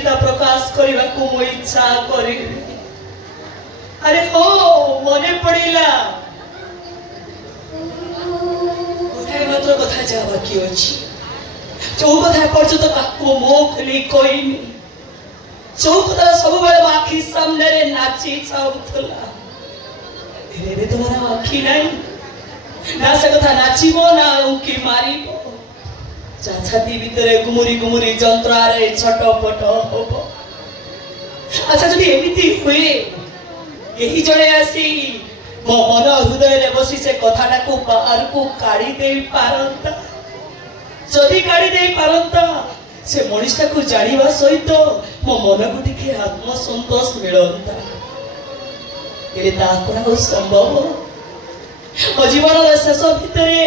कृतज्ञता प्रकाश करने को मो इच्छा करे। अरे हो मने पड़ेला गोटाए मात्र कथा जा बाकी अच्छी जो कथा पर्यंत ताको मो खुली कहनी जो कथा सब बेले आखि सामने नाची छाउथला एबे तुम्हारा आखि नहीं ना से कथा नाचिबो ना उंकी मारिबो छाती भितरे गुमुरी गुमुरी जंत्रारे छटपट होबो। अच्छा जदि एमिति हुए यही जड़े आसी मो मन हृदय रे बसी से कथाटा को बाहर को काढ़ी दे पारंता जदि काढ़ी दे पारंता से मनीषा को जानिबा सहित मो मन को टिके आत्मसंतोष मिलंता एले ता कोना संभव मो जीवन रे शेष भितरे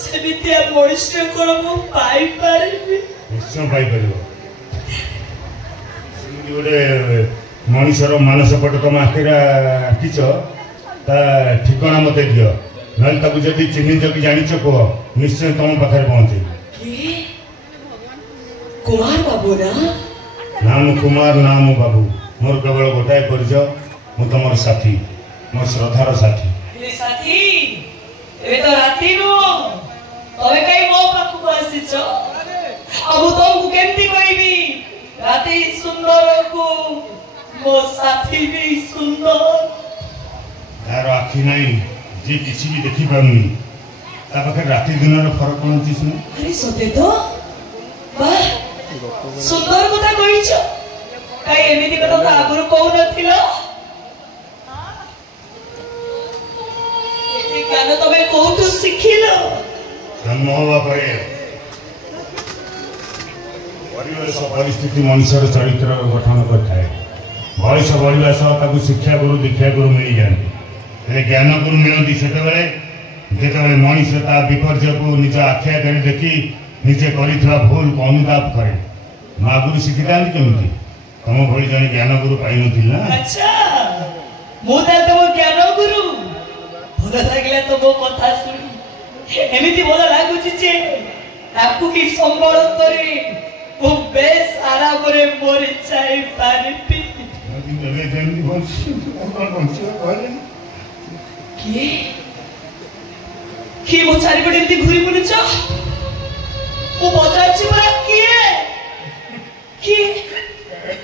से विद्या मनीषा को मो पाई पारिबी निश्चय पाई परिबो सिंगी ओडे मनीषर मानस पट तुम आखिरा किच ता ठिकाना मते दियो नल ताकू जदी चिन्हित कि जानिछ को निश्चय तुम पाखरे पहुंचे की कुमार बाबू ना नाम कुमार नाम बाबू मोर केवल गोटाए परिचय मु तमर साथी मोर श्रद्धार साथी ए साथी एबे तो राती नु तबे कई मो पाखु आसीछ अब तुमको केमती कहबी राती सुंदर को मो साथी भी सुंदर यार आखि नहीं जे किसी भी देखि पाउनी ता पाखे राती दिन रो फरक कोन छी सुन अरे सते तो वाह सुंदर कथा कहिछ काई एमिति कथा तो आगुर कहू नथिलो एते ज्ञान तमे कोठु सिखिलो जन्म होवा परे परिवेश परिस्थिति मनुष्यर चरित्र गठन करଥାଏ बयस बढ़िया सह शिक्षा गुरु दीक्षा गुरु मिल जाती ज्ञान गुरु मिलती से जिते मनीष ता विपर्य को निज आखि आगे देखी निजे कर भूल को अनुताप करे माँ गुरु शिखी था केमती तुम भली जन ज्ञान गुरु पाई ना अच्छा मुझे तुम ज्ञान गुरु भल लगे तो मो कथा शुणी एमती भल लगुच कि संबल करे वो बेस आराम रे मोरी जाई पारिबी किए मो चारिपटे एमती घूरी बुलुच मो बजाची परा किए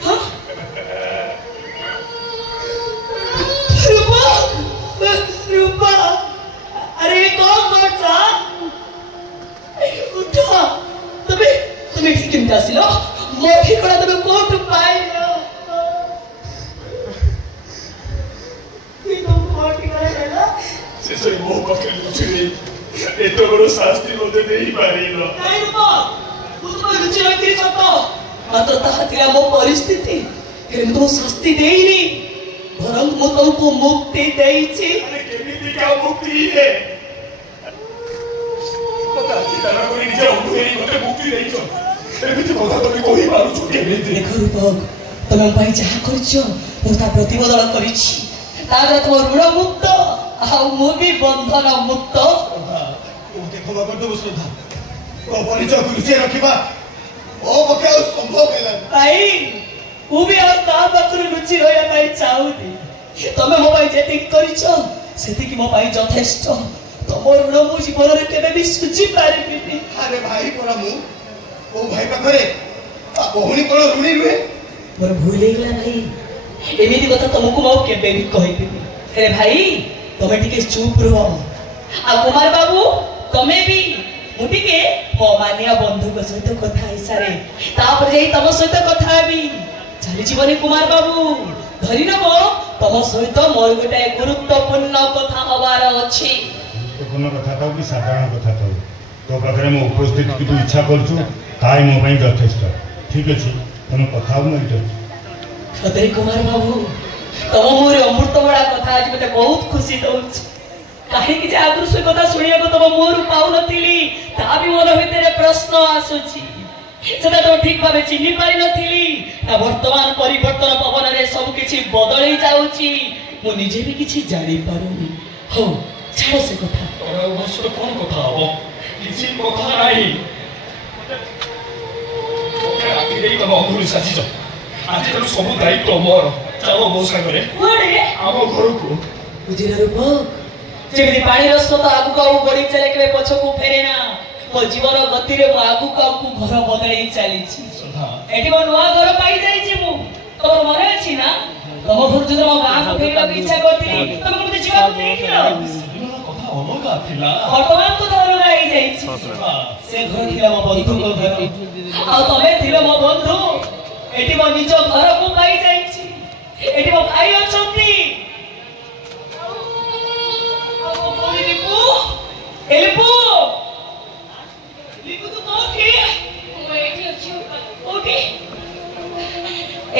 हाँ रूपा रूपा अरे कौन करता उठा तुम्हें ठीक केमती आसिलो मो ठिकाना तुम्हें कोठु पाइलो से मो पाखे लुचि एतो बड़ो शास्त्री मते देई पारिलो नहीं रूपा तुम लुचि रखी सत मात्र ताहा मो परिस्थिति किंतु शास्ति देइनी बरं मो तुमको मुक्ति देइछि अरे केमिति का मुक्ति है पता कि तारा कोई निजे उठेई मते मुक्ति देइछो एमिति कथा तमे कोही पारु छु केमिति देखो रूपक तुम पाई जहा करछो मो ता प्रतिबदल करिछि तारा तुम ऋण मुक्त आ मो भी बंधन मुक्त देखो बाबा तो श्रद्धा को परिचय लुचि रखिबा ओ पके संभव हैला भाई वो भी और ता बकरु लुचि होया पाई चाहुनी तमे मो पाई जेति करिछो सेति कि मो पाई यथेष्ट तम ऋण मो जीवन रे केबे भी सुझी पारिबी अरे भाई परा मु ओ भाई पाखरे आ बहुनी कोन ऋणी रुहे मोर भूल हेगला भाई एमिति कथा तुमको मो केबे भी कहिबी अरे भाई तमे टिके चुप रहो आ कुमार बाबू तमे भी मुटिके मो मानिया बंधु को सहित कथा हिसारे तापर जेई तम सहित कथा हेबी चली जीवनी कुमार बाबू धरि नबो तम सहित मोर गोटे गुरुत्वपूर्ण कथा हवार अछि गुरुत्वपूर्ण कथा तो कि साधारण कथा तो तो पाखरे मो उपस्थित कि तू इच्छा करछु ताई मो पई यथेष्ट ठीक अछि तुम कथा हो नहीं खतरी कुमार बाबू तम मोर अमृत बड़ा कथा आज मते बहुत खुशी दउछ काहे कि जे आगुर से कथा सुनिया को तम मोर पाउ नथिली ता भी मोर भितरे प्रश्न आसुची सेटा तो ठीक भाबे चिन्हि पारि नथिली ना वर्तमान परिवर्तन पवन रे सब किछि बदलै जाउची मु निजे भी किछि जानि पारुनी हो छाड़ से कथा तोरा वस्तु कोन कथा हो किछि कथा नाही ओके आखि देई तम अंगुली साची छ आजिकल सब दायित्व मोर चलो मो सागरे आम घर को बुझिल रूप जेमि पानी स्रोत आगु बढ़ी चले के पछकू फेरे ना मो जीवन गति रे आगु घर बदलाई चली एटी मो नुआ घर पाई जाई छी मु तो मन अछि ना तम घर जो मो गां को फेरबा इच्छा करती तुम मते जीवा को देखिलो कथा अलगा थिला वर्तमान को तो अलगा आई जाई छी से घर थिला मो बंधु को घर आ तमे थिलो मो बंधु एटी मो निज घर को पाई जाई छी एटी मो भाई अछंती लिपू लिपू लिपू तो कोठी मैं एठी अछि ओके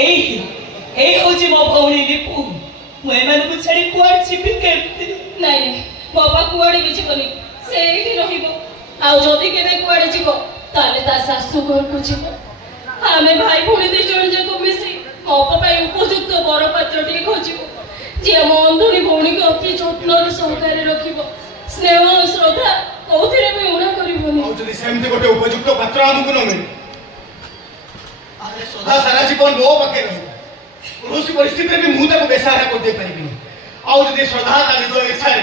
एई होजी मो भौणी लिपू मैं मन को छड़ी कुआड छिपी केती नहीं नहीं बाबा कुआडे भी जीवनी से एठी रहिबो आ जदी केबे कुआडे जीवो ताले ता सासु घर को जीवो हमें भाई भौणी दे जण जे को मिसी मोप पाई उपयुक्त बर पात्र टी खोजिबो जे मो अंधुनी भौणी को अति जत्न रे सहकारे रखिबो स्नेह श्रद्धा कोथिरे भी उणा करिबोनी आ जदी सेमते गोटे उपयुक्त पात्र हमकु न मिले आरे सदा सारा जीवन लो पके रही कौन परिस्थिति में मुंह तक बेसहारा कर दे पारिबिनी आ जदी श्रद्धा ताली जो इच्छा रे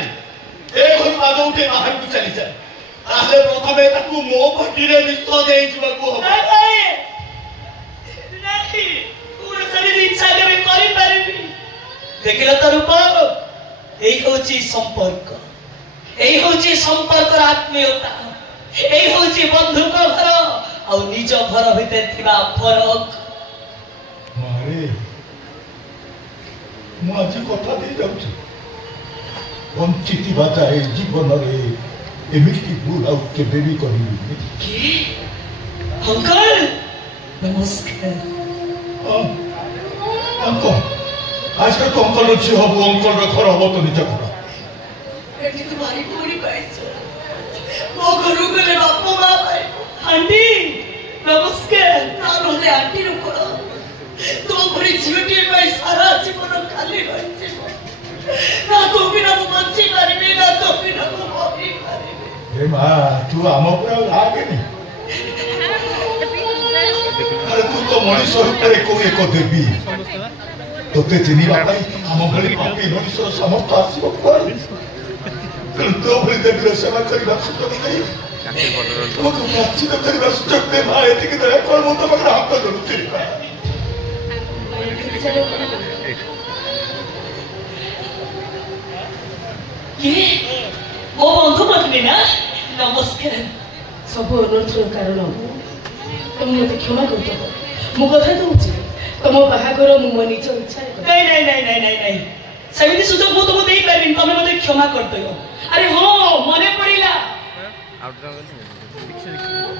ए घर पाद उठे बाहर को चली जाए ताले प्रथमे ताकू मो भट्टी रे विश्व देई जीवाकू हो नहीं पूर्ण शरीर इच्छा करे करि पारिबी देखिला तो रूप एई होची संपर्क आत्मीयता एई होची बंधु को घर और निज घर भीतर थिबा फरक मारे मु आज कथा दे जाउछी वंचित बाजाए जीवन रे एमिति भूल आउ के बेबी करिबी के अंकल नमस्कार अंकल आज तो अंकल छि हबो अंकल रे घर हबो तो निज घर एटी तुम्हारी पूरी पैसा वो घरु गले बापू मां भाई आंटी नमस्कार ना रोले आंटी रुको तो घरे जीवटी भाई सारा जीवन खाली रहছে ना तो बिना वो बच्चे करबे ना तो बिना वो मरी करबे ए मां तू आम पूरा लागे नी अरे तू तो मनीष रूप रे को एक देवी तोते चिनिबा पाई आम भली पापी मनीष समर्थ आसीबो कोन तो भली देवी सेवा करबा सुतो नहीं तुमको प्राची तो करबा सुतो दे मां एति के तरह कोन मत पकड़ हाथ धरुची के वो बंधु मत ना नमस्कार सब अनुरोध कारण तुम मत क्षमा कर दो मु कथा दूची तुम बाहागर मु मन निज इच्छा नहीं नहीं नहीं नहीं नहीं नहीं सेमिति सुजोग मु तुम देई परबिन तुम मते क्षमा कर दो अरे हो मने पड़िला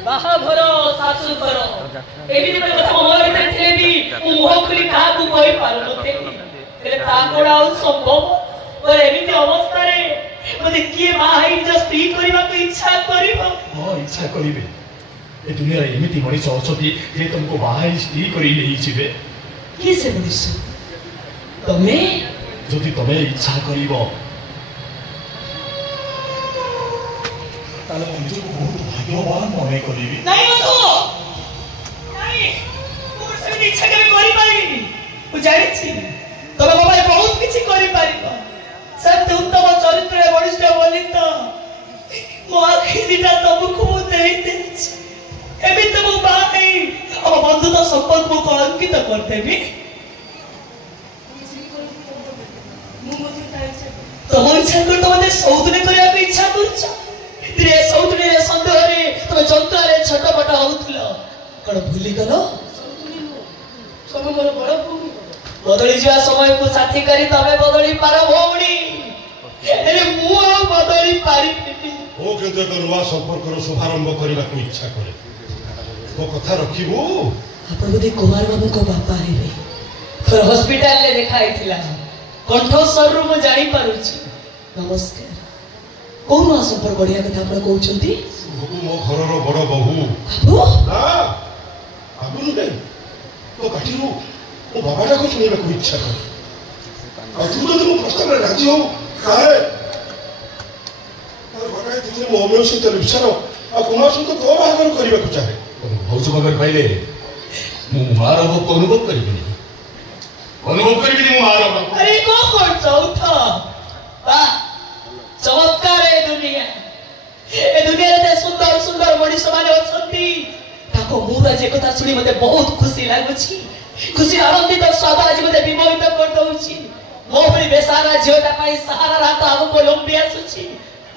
बाहागर सासु घर एबी दिन कथा मन भीतर थे भी मुह खुली का को कहि पारो नते तेरे ताकोडा संभव और एबी अवस्था रे मते के बाहाई जस्ती करबा को इच्छा करिबो हां इच्छा करिबे ए दुनिया रे एमिति मनीष अछती जे तुमको बाहाई स्त्री करि नहीं छिबे की से मनीष तमे जदि तमे इच्छा करिबो ताले मुझे बहुत भाग्यवान मने करिबी नहीं बंधु नहीं मोर से इच्छा करे करि पारिबी मु जानि छी तमे बाबा बहुत किछि करि पारिबो सत्य उत्तम चरित्र वरिष्ठ बोली तो मो आखि दिटा तुमको मु देई देछि एबी तो मो बाई अब बंधु तो संपर्क को अंकित करते भी तुम इच्छा कर तो मते सौदने करिया के इच्छा करछ तेरे सौदने संदेह रे तुम जंतु रे छोट बट होउथलो कोन भूली गलो सब मोर बड़ भूमि बदली जा समय को साथी करी तमे बदली पार भौणी अरे मु बदली पारी ओ के जग नवा संपर्क रो शुभारंभ करबा को इच्छा करे वो कथा रखिबो आपण बदे कुमार बाबू को बापा हेबे पर हॉस्पिटल ले देखाई थिला कंठस्वर रो म जानि पारुछि नमस्कार कोन संपर्क बढ़िया कथा आपण कहउछंती बाबू मो घर रो बड़ बहू बाबू ना बाबू ने तो काठीरो ओ बाबाटा को सुनिबा को इच्छा करे आ तू तो मो प्रस्ताव रे राजी हो काहे और बाबा तुझे मोमेव से विचार आ कुमार से तो को बाहर करबा को चाहे भौज मगर पाइले मु मार अनुभव करिबिनी ଅନୁଭବ କରିବି ମୁଁ ମାର अरे कौन कौन चौथा वाह चमत्कार ए दुनिया रे सुंदर सुंदर मनीष माने अछंती ताको मुरा जे कथा सुनी मते बहुत खुशी लागुची खुशी आनंदित स्वाद आज मते विमोहित कर दउची मो भली बेसारा झियोटा पाई सहारा रात आबो कोलंबिया सुची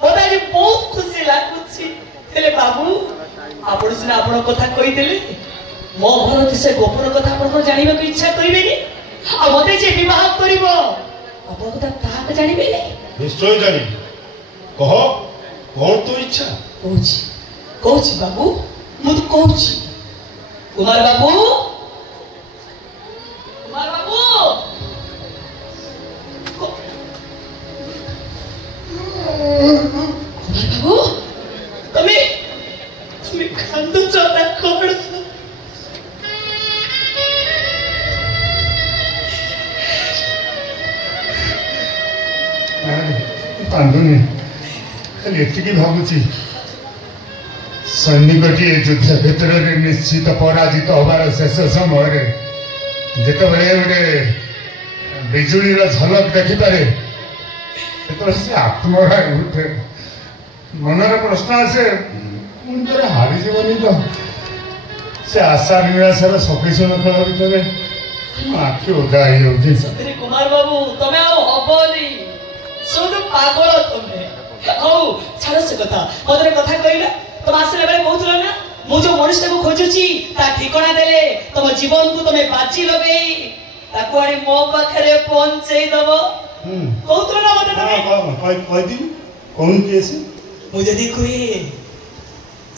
मते आज बहुत खुशी लागुची हेले बाबू आपण सिना आपण कथा कहि देले मो भरत से गोपर कथा आपण को जानिबा को इच्छा करिबेनी आ मते जे विवाह करिवो आपण कथा ताक जानिबेनी निश्चय जानी कह कौन तो इच्छा कौची बाबू मु तो कौची कुमार बाबू कुमार बाबू तुम्हें कांदू चोता कोड कांदुनी खाली एतिकी भावुची सैनिकटी युद्ध क्षेत्र में निश्चित पराजित हबार शेष समय जिते गोटे बिजुलीर झलक देखिपे से आत्मरा उठे मनर प्रश्न आसे मुझे हारी जीवनी तो से आशा निराशार सकिशन खेल भितर आखि ओदा हो कुमार बाबू तुम्हें हबनी शुद्ध पागल तुम्हें हौ छाड़ से कथा मधुर कथा कहला तुम आसले बेले कहतुल ना मु जो मनुष्य को खोजुची ता ठिकाना देले तुम जीवन को तुम्हें बाजी लगेई ताको आनी मो पाखरे पहुंचेई दबो कहतुल ना मते तुम्हें कह दी कौन केस मु जदी कहे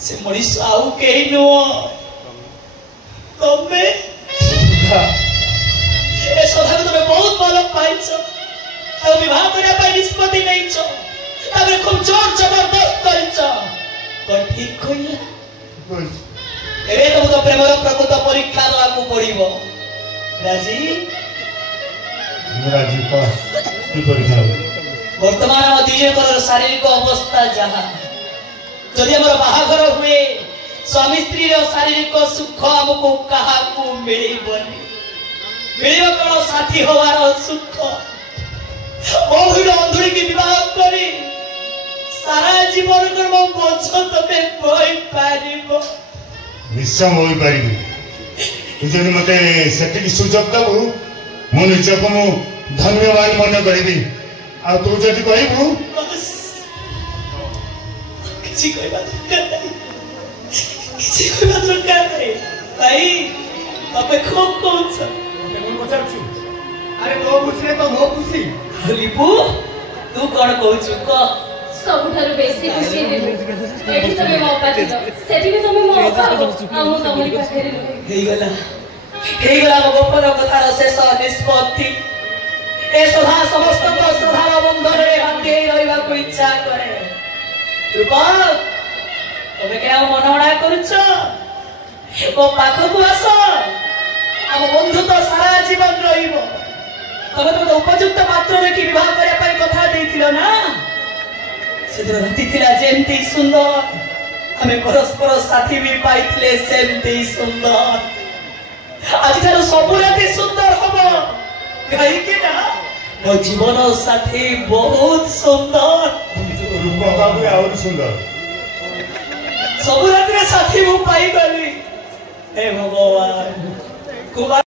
से मनुष्य आउ केही नो तुम्हें ए सदा को तुम्हें बहुत भल पाइछो आ विवाह करिया पाई निष्पत्ति नैछो तबे खूब जोर जबरदस्त करिछो कोन ठीक कहिला एरे तो प्रेमर प्रकृत परीक्षा दବାକୁ पड़िबो राजी का की परीक्षा वर्तमान हम दिजेकर शारीरिक अवस्था जहा जदि हमर बाहाघर हुए स्वामी स्त्री रो शारीरिक सुख हमको कहा को मिलिबनी मिलिबो कोन साथी होवार सुख बहु अंधुरी की विवाह करी सारा जीवन कर मो बोझ तबे कोई पारिबो निश्चय होई पारिबी तू जदि मते सेतिकी सुजोग दबु मो निजको मु धन्यवाद मन करिबी आ तू जदि कहबु किछि कहबा दरकार नहीं किछि कहबा दरकार नहीं भाई तबे खूब कोछ मैं पचारछु अरे तो खुशी तो मो खुशी लिपु तू कोन कहछु क ସବୁଠାରୁ ବେଶୀ ଖୁସି ହେଲି ଏଠି ତମେ ମୋ ପାଖରେ ସେଠି ବି ତମେ ମୋ ପାଖରେ ଆମ ତମରି ପାଖରେ ହେଇଗଲା ମୋ ଗୋପନ କଥାର ଶେଷ ନିଷ୍ପତ୍ତି ଏ ସଦା ସମସ୍ତଙ୍କ ସଦାର ବନ୍ଧନରେ ବାନ୍ଧି ରହିବାକୁ ଇଚ୍ଛା କରେ ରୂପା ତମେ କେଉଁ ମନହଣା କରୁଛ ମୋ ପାଖକୁ ଆସ ଆମ ବନ୍ଧୁତ୍ୱ ସାରା ଜୀବନ ରହିବ ତମେ ତମେ ଉପଯୁକ୍ତ ପାତ୍ର ଦେଖି ବିବାହ କରିବା ପାଇଁ କଥା ଦେଇଥିଲ ନା ସେଦିନ ରାତି ଥିଲା ଯେମିତି ସୁନ୍ଦର ଆମେ ପରସ୍ପର ସାଥୀ ବି ପାଇଥିଲେ ସେମିତି ସୁନ୍ଦର ଆଜିଠାରୁ ସବୁ ରାତି ସୁନ୍ଦର ହବ କାହିଁକି ନା ମୋ ଜୀବନ ସାଥୀ ବହୁତ ସୁନ୍ଦର रूप बाबू आउर सुंदर ସବୁ ରାତିରେ ସାଥୀ ମୁଁ ପାଇଗଲି ହେ ଭଗବାନ କୁମାର